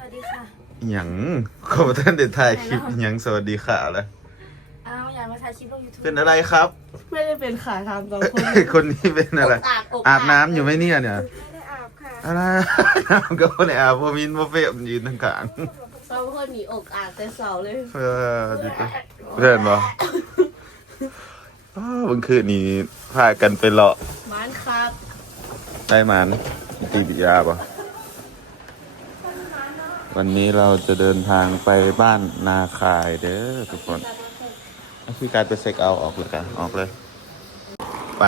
วัสดีค่ะ หยังเขาท่านเด็ดถ่ายคลิปหยังสวัสดีค่ะแล้วอ้าวอยากมาถ่ายคลิปลงยูทูบเป็นอะไรครับ ไม่ได้เป็นขาทำสองคนคนนี้เป็นอะไร อาบอกอาบน้ำอยู่ไหมเนี่ยเนี่ยไม่ได้อาบค่ะอะไรน้ำก็ไม่ได้อาบเพราะมินโมเฟมยืนทางขางสองคนหนีอกอาบแต่เสาเลยเพื่อดิบเพื่อนบออ้าวบางคืนนี้พากันไปเลาะมันครับ ได้มันตีบิยาปะ วันนี้เราจะเดินทางไปบ้านนาคายเด้อทุกคนเอาคือการไปเซ็กเอาออกเลยกันออกเลย ไป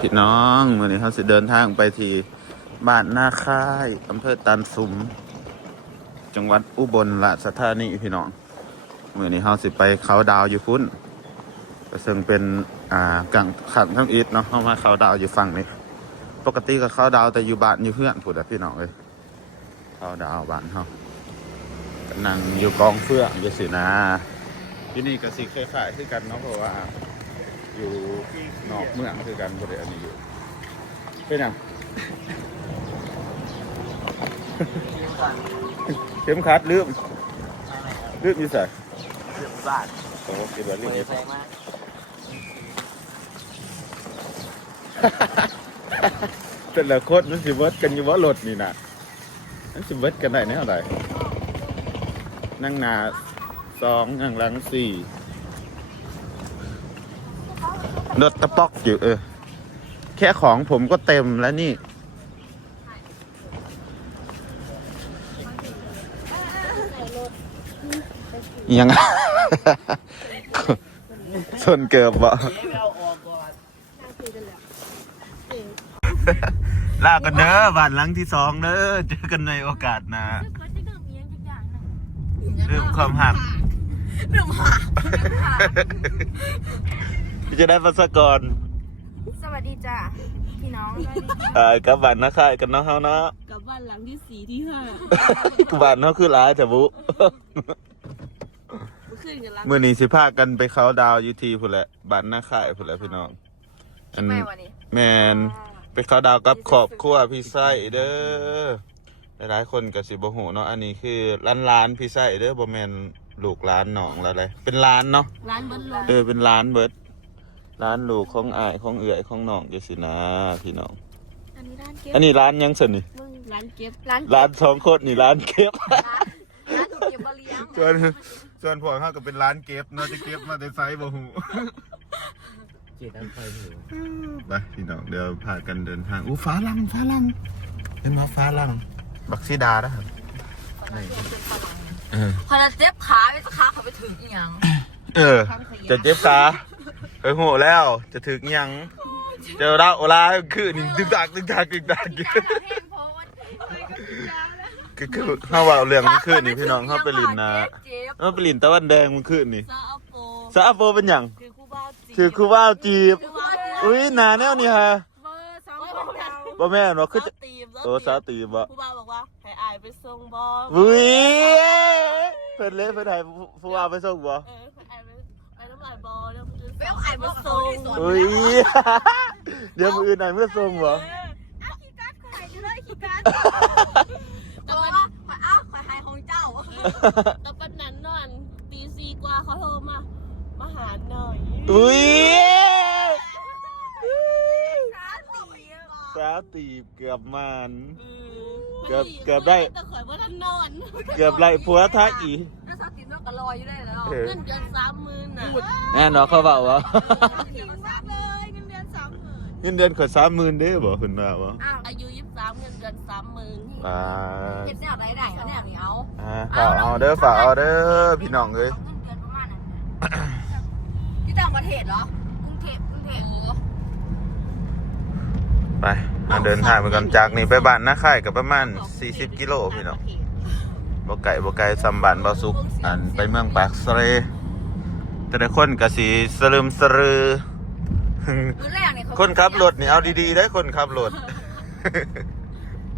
พี่น้องวันนี้เขาจะเดินทางไปที่บ้านนาคายอำเภอตันสุม จังหวัดอุบลราชธานีพี่น้องเมื่อนี้เขาสิไปเขาดาวอยู่พุ่นก็ซึ่งเป็นอ่ากังขังทั้งอีทเนาะเขามาเขาดาวอยู่ฝั่งนี้ ปกติก็เขาดาวแต่อยู่บ้านอยู่เพื่อนพูดอะพี่น้องเลยาดาวบ้านเขาก็นั่งอยู่กองเฟื่องอยู่สินะที่นี่ก็สิคล้ายคือกันเนาะเพราะว่า อยู่นอกเมืองคือกันบ่ได้อันนี้อยู่เป็นยังเข็มขัดลืมลืมอยู่ใส่เรื่องบ้านโอ้เก็บไว้ลืมไม่อยู่แพใส่งมากแต่ละคนมันสิเวิร์ดกันอยู่ว่ารถนี่นะ มันสิเวิร์ดกันได้แน่เท่าไหร่นั่งหนาสองนั่งหลังสี่รถตะปอกอยู่เออ แค่ของผมก็เต็มแล้วนี่ ยังส่วนเกือบบ่ ลากันเด้อบ้านหลังที่สองเด้อเจอกันในโอกาสหนะก็จะดื่มเลี้ยอย่างนเรื่องความหักเรื่องหาพี่จะได้พัสกร สวัสดีจ้ะพี่น้องเอ่อกับบ้านนะค่ายกันเนาะเฮาเนาะกับบ้านหลังที่สี่ที่ห้ากับ้านเฮาคือหลายแต่บุขึ้นกันแล้วมื้อนี้สิพากันไปเขาดาวยูทีพุ่นแหละบ้านนาค่ายพุ่นแหละพี่น้องอันไม่วันนี้แมน ไปเขาน์ดาวน์กับครอบครัวพี่ไส้เด้อหลายๆคนก็สิบ่ฮู้เนาะอันนี้คือร้านร้านๆพี่ไส้เด้อบ่แม่นลูกร้านน้องแล้วเลยเป็นร้านเนาะร้านเบิ้ลลงเออเป็นร้านเบิดร้านลูกของอายของเอื่อยของน้องจังสินะพี่น้อง อันนี้ร้านเก็บอันนี้ร้านยังสนี่มึงร้านเก็บร้านร้านสองคนนี่ร้านเก็บร้านถูกเก็บมาเลี้ยงส่วนส่วนพวกเขาก็เป็นร้านเก็บเนาะจะเก็บมาแต่ไซส์บ่หูเจ็ดอันไฟหิวไปพี่น้องเดี๋ยวพากันเดินทางอู้ฟ้าลังฟ้าลังเห็นมาฟ้าลัง บักซีดานะเออพอจะเจ็บขาไปสักขาเขาไปถึงอีหยังเออ จะเจ็บขาเฮ้ยโหแล้ว จะถึงยังเจอเราโอลาคือนี่ดึกดักดึกดักดึกดักก็คือเขาว่าเรื่องมันขึ้นนี่พี่น้องเขาไปลินนะเขาไปลินตะวันแดงมันขึ้นนี่ซาอัปโปซาโฟเป็นอย่าง คือคู่บ้าจีคือครูว่าวจีบคือบ้าจีอุ้ยหนาแนวนี่ฮะเบอร์สองคนเก่าบ่แม่นว่าคือจะตีมโอ้ซาตีบ่คู่บ้าบอกว่าให้อายไปส่งบอลอุ้ยเพิ่นเละเพิ่นให้ผู้ว่าวไปส่งบ่เออให้อายไปไอ้น้ำลายบอลแล้วเบลไอ้บอกเขาที่สวนอุ้ยเดี๋ยวมื้ออื่นไหนเมื่อส่งบ่อ้าวขี้กัดข่อยจะได้ขี้กัดแต่ว่าข่อยอ้าวข่อยหายของเจ้าแต่ปันนั้นนอนตีสี่กว่าเขาโทรมา มาหาหน่อยอุ้ยสาตีสาตีบเกือบมานเออเกือบเกือบได้ แต่ข่อยว่าท่านนอนเกือบไล่ผัวทักอีแล้วสาตีนกกระลอยอยู่ได้แล้วเออเงินเดือนสามหมื่นน่ะแน่เนาะเขาเว้าว่าเกี่ยวกับซักเลยเงินเดือนสามหมื่นเงินเดือนขอ30,000เด้อบ่เพิ่นว่าบ่อ้าวอายุยี่สิบสามเงินเดือนสามหมื่นอ่าเห็ดแนวไหนไหนแล้วแนวนี้เอาอ่าฝากเอาเด้อฝากเอาเด้อพี่น้องเอ้ย เงินเดือนประมาณนั้นที่ต่างประเทศเหรอกรุงเทพกรุงเทพ ไปมาเดินทางไปกันจากนี่ไปบ้านนาค่ายกับประมาณ 40 กิโลพี่น้องบ่ไก่บ่ไก่ซัมบันบ่สุกอันไปเมืองปากเสรแต่ละคนก็สิสลืมสรือมื้อแรกเนี่ยเขาคนขับรถนี่เอาดีๆได้อคนขับรถ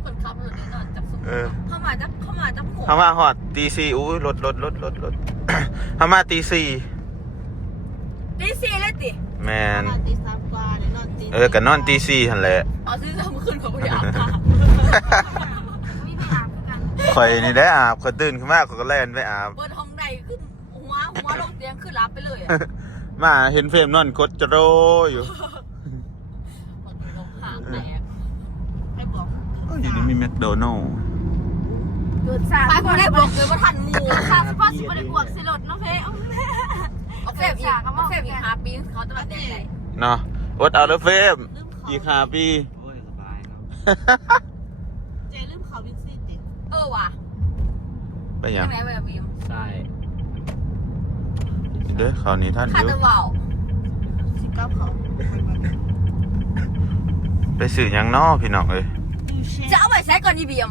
คนขับรถนี่นอนจับสุเออเข้ามาจับเข้ามาจับหัวเฮามาฮอดตีสี่อู้ยรถรถรถรถรถเฮามาตีสี่ตีสี่เลยติแมนนอนตีสามกว่าเดี๋ยว นอนตีเออก็นอนตีสี่หั่นแหละเอาซื้อสามคืนเขาไปอาบน้ำมีไปอาบกันข่อยนี่ได้อาบข่อยตื่นขึ้นมาข่อยก็แล่นไปอาบเปิดห้องใดขึ้นหัวหัวลงเตียงขึ้นรับไปเลยอะมาเห็นเฟรมนอนกดจะโรอยู่ปกติลงหางแตกให้บอกอยู่นี่มีแมคโดนัลล์เกิดสร้างไปพอได้บอกเลยว่าทันหมูค่ะสปอร์ตสิบได้บวกสิรถเนาะเพ่เอาเอาเฟฟอีกเอาเฟฟอีกห้าปีเขาจะมาแดงไหนเนาะ อดเอาเด้อเฟรมอีกห้าปีโอ้ยสบายครับเจลืมเขาวินซี่ติเออว่ะไปหยัใช่งไหมแบบบีมใช่เด้อคราวนี้ท่านอคายู่ตะเบาสิกับเขาไปสื่อหยังนอพี่น้องเอ้ยดูเชจะเอาไปใช้ก่อนยีบีม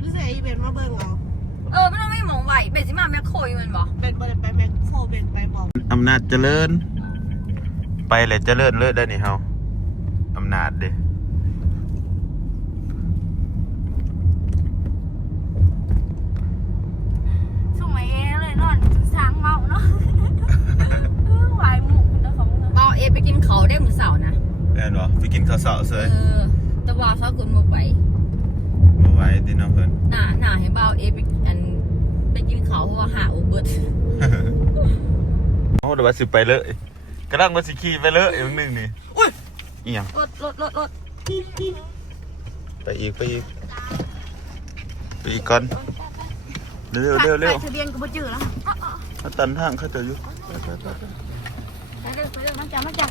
รู้สึกอีเวนต์มาเบิ่งเอาเออไม่ต้องไม่มองไหวเบสซิมาแมคโครยมันบอกเป็นบริไปแม็กโคเป็นไปบอกอำนาจเจริญ ไปเลยเจริญเลิศได้อนี่เฮาอำนาจเด้สมัยเลยนอนช้างเมาเนาะวายหมูเนาะของเนาะเอาเอไปกินเขาได้มือเสาร์นะแม่นบ่ไปกินข้าวเสาเซเอยอแตะว่าฟ้ากุนมาไปบ่ไหว้ติน้องเพิ่นหน้าหน้าให้เบาเอไปอันไปกินเขาเพราะว่าหาอุเบิร์ตโอ้เดี๋ยวว่าสิไปเลย กำลังว่าสิขี่ไปเลยอีกนึงนี่อุ้ยอีหยังรถรถรถรถไปอีกไปอีกไปอีกก่อนเร็วเร็วเร็วทะเบียนกูบ่จื้อแล้วเขาตันทางเขาเจะอยู่ไปไปไปไปไปเด้อไปเด้อมาจับมาจับ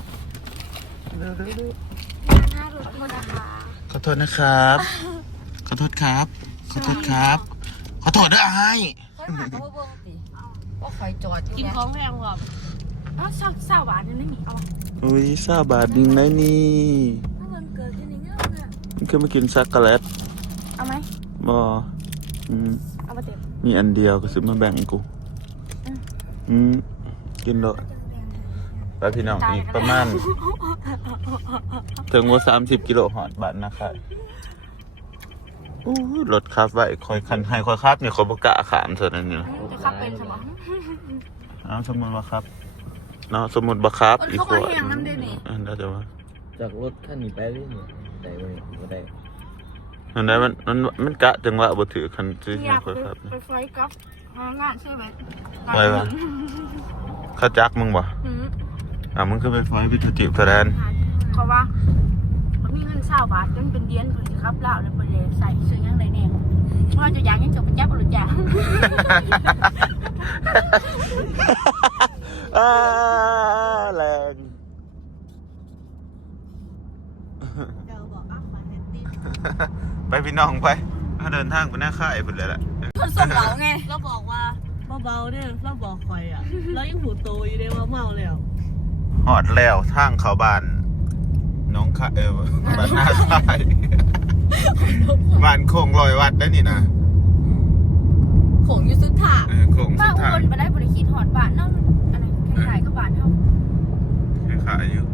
เร็วเร็วเร็วหน้ารถคนนะคะขอโทษนะครับ ขอโทษครับ ขอโทษครับ ขอโทษด้วยไอ้ายค่อยมาเขาเบิ้งสิก็คอยจอดอยู่กินเนี่ยของแพงกว่า อ้าวสาวสาวหวานนี่มีเอาอุ้ยซาบาทยิงได้นี่ถ้ามันเกิดขึ้นอย่างเงี้ยเนี่ยมันคือมากินช็อกโกแลตเอาไหมบออืมเอามาเต็มมีอันเดียวก็ซื้อมาแบ่งกู อืมกินเลยไปพี่น้องอีกประมาณ ถึงว่าสามสิบกิโลหอดบาทนะครับอู้รถครับไว้คอยคันให้คอยครับเนี่ยคอยบกะขามเท่านั้นนี่นะจะขับเป็นสมอง เอาสมมติว่าครับ เนาะสมมติว่าครับมันอีกเข้าขมาวดแห้งน้ำได้นี่อันได้แต่ว่าจากรถคันนี้ไปเรื่อยๆได้เลยก็ได้อันได้มันมันมันกะจังหวะบ่ถือคันที่อยากคอยไปครับไปไฟกับงานใช่ไหมไว้วะเข้าจักมึงบ่อืมอะมึงคือไปฟอยวิทยุจิบแสดงเพราะว่ามันมีเงินเศร้าบาทจนเป็นเดือนเพิ่นสิครับแล้วแล้วเพิ่นเลยใส่ซื้อหยังได้แน่เพราะว่าจะอยางยังจบไปจับบ่รู้จัก อ่าแรงเจ้าบอกอ้าวมาเฮ็ดติไปพี่น้องไปถ้าเดินทางไปหน้าค่ายไปเลยแหละคนส่งเราไงเราบอกว่าเบาๆเนี่ยเราบอกคอยอะเรายังหูโตอยู่เลยว่าเมาแล้วหอดแล้วทางเขาบ้านน้องค่ายเออบ้านหน้าค่ายบ้านโคงลอยวัดได้นี่นะของอยูสุดท่าเออโคงมาสุดอุท้าบยลไปได้บริคิดหอดบ้านเนาะมันอัน นั้นคล้ายๆกับบ้านเฮาขายอยู่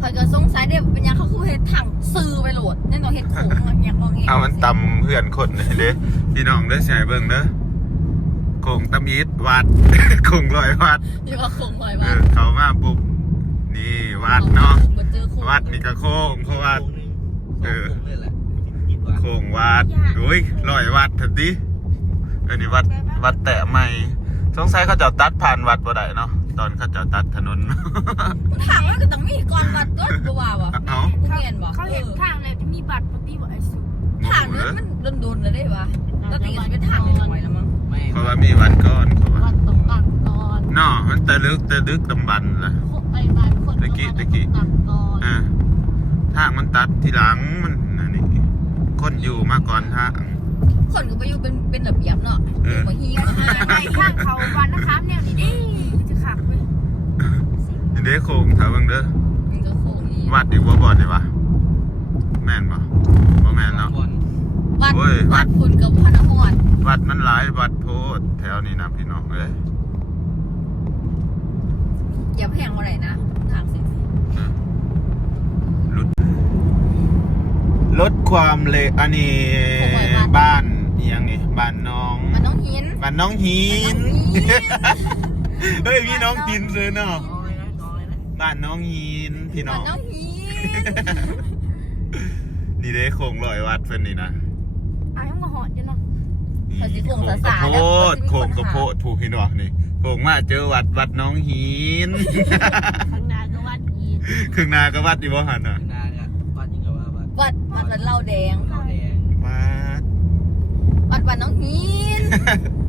คอยก็สงสัยเด็กเป็นยังเขาคือเฮ็ดถังซื้อไปโหลดนี่ตัวเฮ็ดโขงมันอยากมองเห็นเอามันตำเพื่อนคนนี่เด้พี่น้องได้ใช้เบิ่งเด้อโคงตำยิดวัดโคงลอยวัดอยู่ว่าโขงลอยเอว่าอเขามาปุ๊บนี่วัดเนาะมาเจอโขงวัดนี่ก็โค้งเพราะว่าเออสงเลยแหละคิดว่าโค้งวัดอุ้ยลอยวัดทันทีอันนี้วัดวัดแต่ใหม่สงสัยเขาจะตัดผ่านวัดบ่ได้เนาะ ตอนเขาจะตัดถนนถังมันก็ต้องมีก่อนวัดก็บ่ว่าว่ะเอ้าเห็นบ่เขาเห็นทางเลยมีบัตรปกติบ่ไอ้สุถังนั้นมันโดนๆเลยได้ปะแล้วตีกันเป็นถังยังไงแล้วมั้งไม่เพราะว่ามีวัดก้อนเขาว่าวัดตกตักก่อนเนาะมันตะลึกตะลึกตำบันล่ะไปบ้านคนตะกี้ตะกี้ตักก่อนอ่าทางมันตัดทีหลังมันนั่นนี่คนอยู่มาก่อนทางคนก็ไปอยู่เป็นเป็นระเบียบเนาะอยู่มาฮีมาห้าไปทางเขาบ้านนะครับแนวนี้ดิจะขับไปนี่ เด้โค้งถ้าเบิ่งเด้อมันก็โค้งนี่วัดอีกบ่บ่ได้ปะแม่นบ่บ่แม่นเนาะบอลวัดโอ้ยวัวัด ดคุณกับพระนครวัดมันหลายวัดโพดแถวนี้นะพี่น้องเอ้ยอย่าแพงอะไรนะทางสิลดลดความเละอันนี้บ้านอิหยังนี่บ้านน้อง มันต้องหินบ้านน้องหินมันต้องหิน เฮ้ยพี่น้องหินเลยเนาะน้อยนะน้อยนะ บ้านน้องหินพี่น้มัอนงต้องหินนี่เด้โค้งลอยวัดเพิ่นนี่นะอะยังมาหอดอยู่เนาะอเขาสิโค้งโขงสากระๆโพแล้วดโขงกระโพดถูกเห็นบ่นี่โขงมาเจอวัดวัดน้องหินข้างหน้าก็วัดอีกครึ่งหนาก็วัดดีบ่หันอะนานอะวัดยังไงว่าวัดวัดวัดวัดเหล่าแดงเราแดงวัด วัดวัดน้องหิน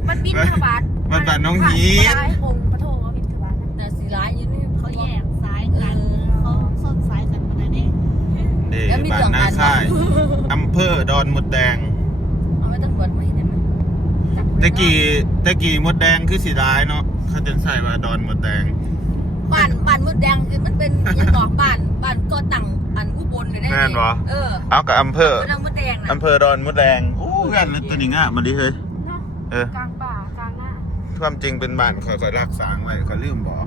มันบินทบาทวัดบ้านน้องหินร้ายองค์พระโทว่าบินทบาทนะ แต่สีร้ายอยู่นี่ เขาแยกซ้ายกันเขาส้นซ้ายกันขนาดนี้ เดบ้า นนาค่ายอำเภอดอนมดแดงเอาไม่ต้องบวชมาเห็นไหมตะกี้ตะกี้มดแดงคือสีร้ายเนาะเขาจะใส่ว่าดอนมดแดง บ้านบ้านมดแดงคือมันเป็นยังดอกบ้านบ้านก็ตั้งอันผู้บนเลยได้แม่นบ่ เออเอากับอำเภอมดแดงมดแดงนะอำเภอดอนมดแดงโอ้เพื่อนตัวนี้ง่ะมาดิเฮ้ยเนาะเออกลางป่ากลางหน้าความจริงเป็นบ้านคอยคอยรักษาไว้เขาลืมบอก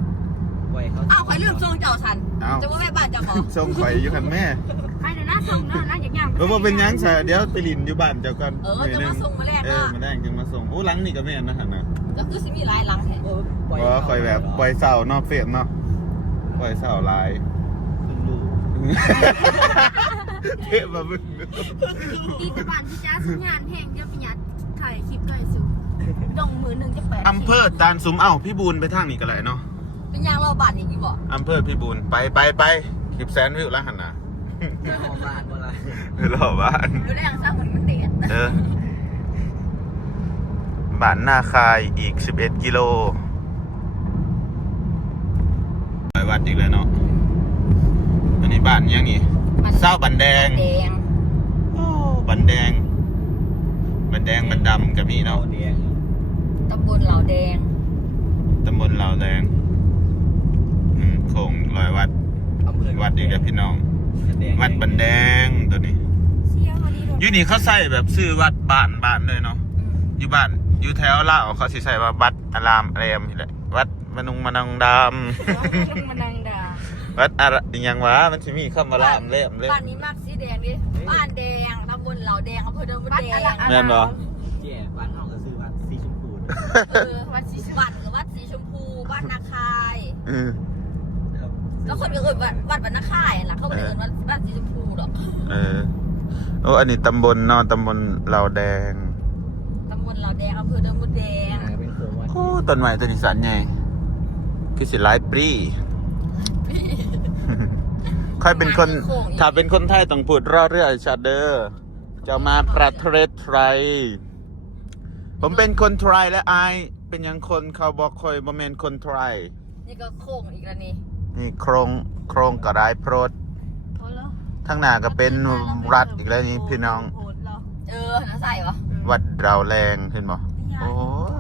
ปล่อยเขาอ้าวใครลืมทรงเจ้าสันเอ้าจะว่าแม่บ้านจะบอกส่งไฟอยู่คันแม่ใครเดี๋ยวห น้าส่งเนาะหน้าอย่างย่างเออว่าเป็นหยังซะเดี๋ยวไปลินอยู่บ้านเจ้าก่อนเออจะมาส่งมาแรกเออเนาะมาแดงจึงมาส่งโอ้หลังนี่ก็แม่นนะหันนะก็คือสิมีหลายหลังแท้โอ้เพราะว่าคอยแบบปล่อยเสาเนอกเฟซเนาะปล่อยเสาลายคุณดูเทะมาบึ้งดีแต่บ้านที่จ้าสัญญาณแห้งจะประหยัดถ่ายคลิปเลยสุดงมือหนึ่งจะแปดอำเภอตาลสุมเอ้าพี่บูนไปทางนี้ก็เลยเนาะเป็นยางเราบ้านอย่างนี้บอกอำเภอพี่บูนไปไปไปคลิปแซนวิวแล้วหันนะ เอาบ้านว่าอะไรรอบบ้าน ดูแดงซะเหมือนมันเด็ดเออ บ้านนาคายอีก 11 กิโลไปวัดอีกแล้วเนาะ อันนี้บ้านยังนี่เศร้าบันแดงแดงโอ้บันแดง บันแดง บันดำกับมีเราเนาะแดงตำบลเหล่าแดงตำบลลาวแดง อืมโคงลอยวัดอำเภอวัดอีกแล้วพี่น้อง วัดบันแดงตัวนี้เชี่ยวพอดีโดนอยู่นี่เขาใส่แบบซื้อวัดบ้านบ้านเลยเนาะอยู่บ้านอยู่แถวลาวเขาสิใส่ว่าวัดอารามอะไรนี่แหละวัดมนุงมนังดลงมานังด่าำวัดอะไรอหยังวะมันสิมีคำว่าลามเล่มเล่มบ้านนี้มากสีแดงดิบ้านแดงตำบลเหล่าแดงอำเภอเดิมแดงแม่นบ่แย่บ้านห้องก็ซื้อวัดสีชมพูเออวัดสีชมพูบ้านกับวัดสีชมพูบ้านนาคายเออ แล้วคนก็เอ่ยวัดวัดบ้านนาคายล่ะเขาไม่ได้เอ่ยวัดวัดสีชมพูหรอกเออโอ้อันนี้ตำบลเนาะตำบลลาวแดงตำบลเหล่าแดงอำเภอเดิมแดงเป็นโครงวัดโอ้ต้นไม้ต้นนี้สันใหญ่คือสิหลายปรีค่อยเป็นคนถ้าเป็นคนไทยต้องพูดรอเรือชาเดอร์จะมาประเทศไทย ผมเป็นคนไทยและอายเป็นหยังคนเขาบอกคอยบ่แมนคนไทย นี่ก็โค้งอีกแล้วนี่ นี่โครงโครงกระไรโพรดพอแล้วทั้งหน้าก็เป็นรัฐอีกแล้วนี่พี่น้องโหดเหรอเออน่าใส่ปะวัดเราแรงเห็นบ่โอ้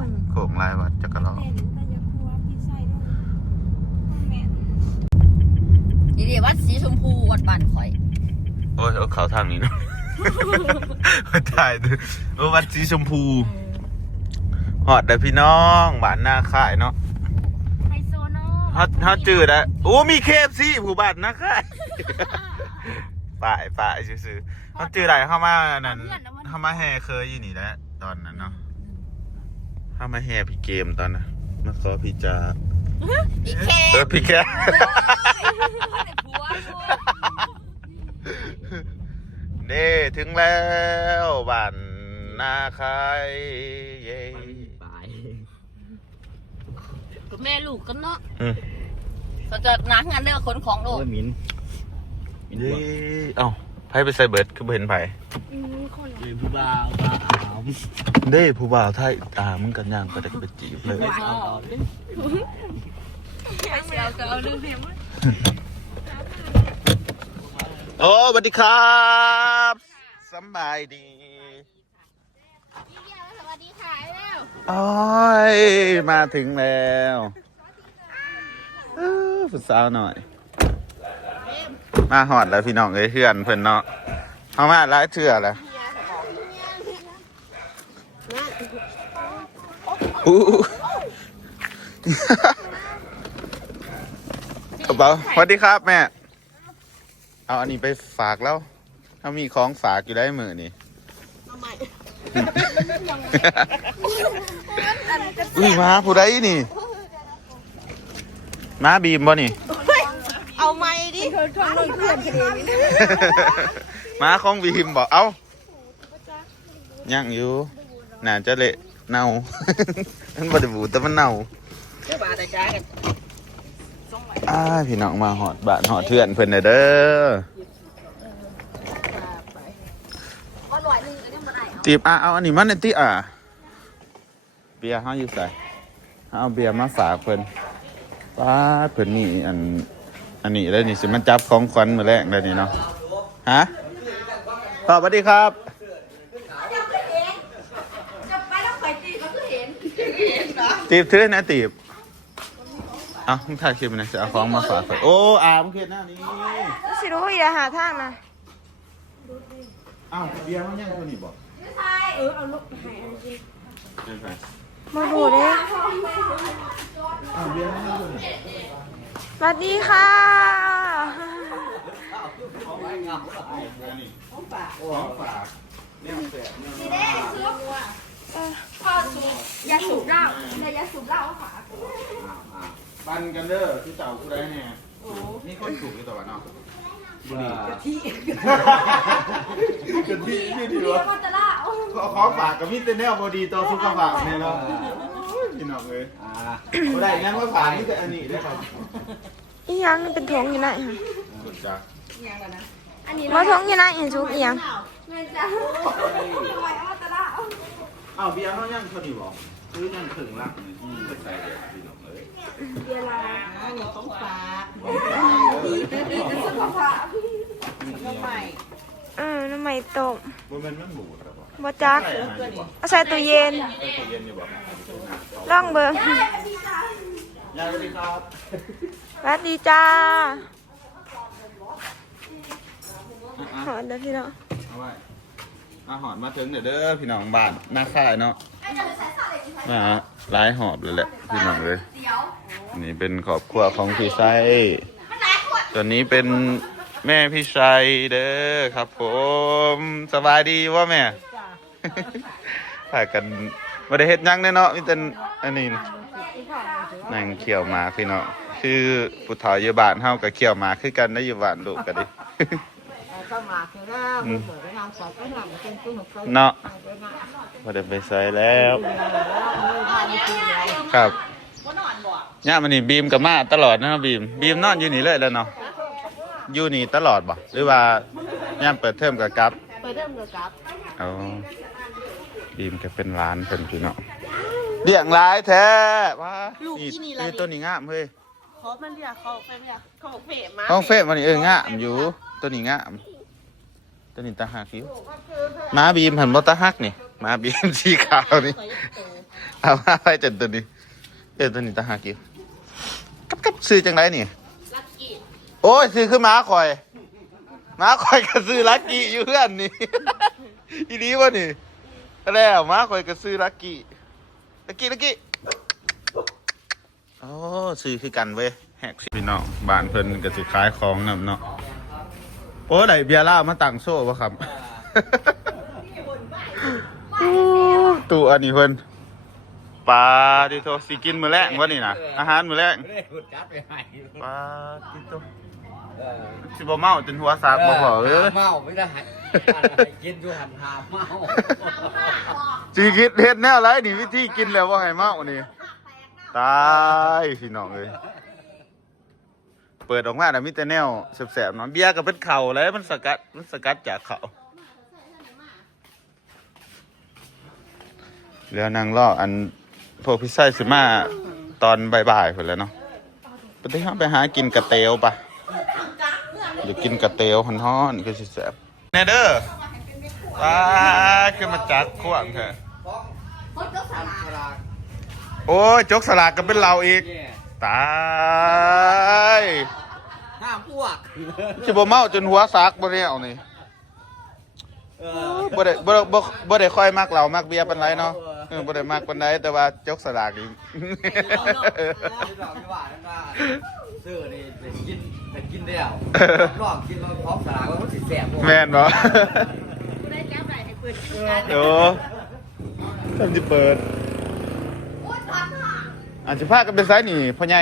ยโครงลายวัดจักรลอเห็นแต่อยังกลัวพี่ใส่ด้วยแม่นี่ดิวัดสีชมพูวัดบ้านข่อย โอ้ยเอาเขาทางนี้เนาะถ่ายดูโอ้วัดสีชมพูหอดเด้อพี่น้องบ้านนาค่ายเนาะไฮโซเนาะ ฮอตฮอตจืดอะโอ้มีเคฟซีผู้บ้านนาค่ายป่ายป่ายซื่อๆฮอตจืดไรเข้ามานั่นเข้ามาแห่เคยอยู่นี่แหล้วตอนนั้นเนาะเข้ามาแห่พี่เกมตอนนั้นมาขอพี่จาอีแค่เออพี่แกผัวกูเด้ถึงแล้วบ้านนาคายเย้ปลาย กับแม่ลูกกันเนาะอืม ก็จะงานงานเรื่องขนของโลโอ้กยมินมินเย้บวกเอ้าไพ่ไปใส่เบิร์ดคือบ่เห็นไผ่อืมคนละเป็นผู้บ่าวบ่าวขาวเด้ผู้บ่าวไทยตามึงกันย่างก็ได้ไปจีบเลยว้าวเสียวก็เอาเรื่องเดียวมั้ยโอ้สวัสดีครับสำบายดี สวัสดีค่ะแล้ว โอ้ยมาถึงแล้วเออฝุดสาวหน่อย มาหอดแล้วพี่น้องเอ้ยเพื่อนเพื่อนเนาะเอามาหลายเชื่อแล้วอู้กระเป๋าสวัสดีครับแม่ เอาอันนี้ไปฝากแล้วเขามีของฝากอยู่ได้มือนี่ อุ้ยมาผู้ใดนี่ มาบีมบ่นี่ เอาไม้ดิเพื่อนเพื่อนกันเองมาของบีมบ่เอ้ายังอยู่น่าจะเละเน่ามันบ่ได้บูดแต่มันเน่าเจ้าบาทแต่จ้ากันอ้าพี่น้องมาหอดบ้านหอดเทือนเพิ่นน่ะเด้อ ว่าลอยหนึ่งก็ยังไม่ได้เอาจีบอะเอาอันนี้มาหน่อยติอะเบียร์เฮาอยู่ไสเอาเบียร์มาฝากเพิ่นป้าดเพิ่นนี่อันอันนี้แล้วนี่สิมันจับของขวัญมื้อแรกแล้วนี่เนาะฮะตอบสวัสดีครับจะไปแล้วใส่ตีมันก็เห็นตีบถือนะตีบเอามึงถ่ายคลิปนะจะเอาของมาฝากเพิ่นโอ้อามึงเขียนหน้านี้สิรู้อีกหาทางนะอ้าวเบียร์มันยังตัวนี้บ่ เออเอาลูกให้อันนี้เดี๋ยวไปมาดูเด้อ้าวเบียร์มันยังตัวนี้สวัสดีค่ะของฝากของฝากเนี่ยมันแสบเนี่ยมันเด้ซุปพ่อสูบยาสูบเหล้าเดี๋ยวยาสูบเหล้าเอาฝาปันกันเด้อที่เจ้ากูได้เนี่ยนี่คนถูกอยู่ตัวเนาะ บุหรี่กะทิกะทินี่ถือเรียว่ากว่าจะเหล้าขอของฝากกับมิตรแนวบอดีต่อสุขภาพเนี่ยเนาะพี่น้องเลยอ่าบ่ได้งั้นว่าฝากนี่แต่อันนี้ได้ครับอีหยังนี่เป็นทงอยู่ไหนสุดจ้าอันนี้มาทงอยู่ไหนเห็นชุกอีหยังเงินจ้าทำไมเอาจะเหล้าอ้าวเบียร์เขายังเท่านี้บอกซื้อยังถึงรักนี่อืมไปใส่เดี๋ยวพี่น้องเลย สุขภาพเออน้ำใหม่ตกบ่แม่นมันบูดครับบ่บ่จักใส่อาหารดีกว่าเอาใส่ตู้เย็นใส่ตู้เย็นดีกว่าลองเบิ่งยายสวัสดีครับสวัสดีจ้าหอดเด้อพี่น้องเอาไว้อาหอนมาถึงเด้อเด้อพี่น้องบ้านหน้าค่ายเนาะ มาหลายหอบเลยแหละพี่น้องเลยเดี๋ยวนี่เป็นครอบครัวของพี่ไส้มันหลายขวดตัวนี้เป็นแม่พี่ชัยเด้อครับผมสบายดีว่าแม่พากันมาได้เฮ็ดหยังเด้อเนาะมีแต่อันนี้นั่งเขี่ยวหมากพี่เนาะคือผู้เฒ่าอยู่บ้านเฮาก็เขี่ยวหมากคือกันได้อยู่บ้านลูกก็ดิ ก็มาคือแล้วมีเสือไปนำสอบก็นำเป็นตู้หนุกเนาะบ่ได้ไปใส่แล้วครับย่ามันนี่บีมกับมาตลอดนะครับบีมบีมนอนอยู่นี่เลยแล้วเนาะอยู่นี่ตลอดบ่หรือว่าย่ามเปิดเทอมกับกลับไปเริ่มเลยครับเอาบีมก็เป็นร้านเป็นพี่เนาะเลี้ยงร้ายแท้ว้านี่ตัวนี้งามเฮ้ยเขามันเรียกเขาไปเรียกเขาเฟะมาห้องเฟซวันนี้เอองามอยู่ตัวนี้งาม ตัวนี้ตาหักอยู่หมาบีมหันบ่ตาหักนี่หมาบีมสีขาวนี่เอามาไว้จนตัวนี้เออตัวนี้ตาหักอยู่กับกับซื้อจังไรนี่โอ้ยซื้อคือหม้าคอยหม้าคอยก็ซื้อลักกี้อยู่เพื่อนนี่อีนี้วะนี่แล้วหม้าคอยก็ซื้อลักกี้ลักกี้ลักกี้โอ้ซื้อคือกันเว้ยแหกสิพี่น้องบ้านเพิ่นก็สิขายของนำเนาะ โอ้ได้เบียร์เหล้ามาตั้งโซ่บ่ครับโอ้ตู้อันนี้เพิ่นปลาดิโตสิกินมื้อแรกวะนี่นะอาหารมื้อแรกไม่ได้ขุดจัดไปให้ปลาดิโตเออสิบ่เมาจนหัวสากบ่พอเอ้ยเมาไม่ได้หันกินอยู่หันหาเมาสิคิดเฮ็ดแนวไรนี่วิธีกินแล้วบ่ให้เมานี่ตายพี่น้องเอ้ย เปิดออกมาแล้วมีแต่แนวแสบๆเนาะเบียร์ก็เป็นเข่าแล้วมันสกัดมันสกัดจากเข่าแล้วนางลออันพวกพิซซ่าสิมาตอนบ่ายๆพุ่นแล้วเนาะไปที่ห้าไปหากินกระเตียวปะเดี๋ยวกินกระเตียวฮ้อนๆก็สิแซ่บแนเด้อว้าขึ้นมาจักขวางเถอะโอ้ยจกสลากก็เป็นเราอีก ตายห้ามพวกสิบ่เมาจนหัวซักบ่แล้วนี่เออบ่ได้บ่บ่บ่ได้ค่อยมักเหล้ามักเบียร์ปานไรเนาะเออบ่ได้มักปานใดแต่ว่าจกสลากอีกที่บอกที่ว่านั่นว่าซื้อนี่จะกินจะกินได้แล้วลองกินแล้วพร้อมสลากว่ามันสิแสบแม่นบ่กูได้แก้วไหนให้เปิดกินกันโอ้ทำสิเปิดโอ้ยทันค่ะ อาจจะพากันไปไสนี่พ่อใหญ่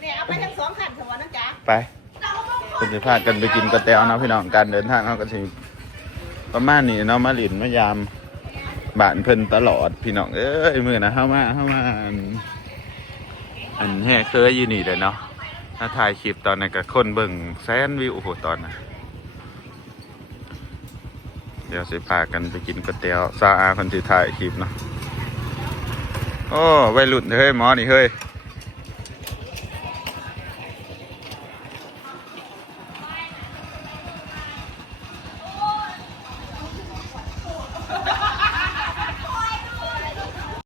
แม่เอาไปทั้งสองขันสมอนะจ๊ะไปไปคนจะพากันไปกินก๋วยเตี๋ยวเนาะพี่น้องการเดินทางเขาก็สิประมาณนี้เนาะมาหลินมายามบ้านเพิ่นตลอดพี่น้องเอ้ยมื้อนะเฮามาเฮามาอันอันแห่เคยอยู่นี่เลยเนาะถ้าถ่ายคลิปตอนนั้นก็คนเบิ่งแสนวิวโอ้โหตอนน่ะเดี๋ยวสิพากันไปกินก๋วยเตี๋ยวซาอาคนสิถ่ายคลิปเนาะโอ้วัยรุ่นเฮ้ยหมอนี่เฮ้ย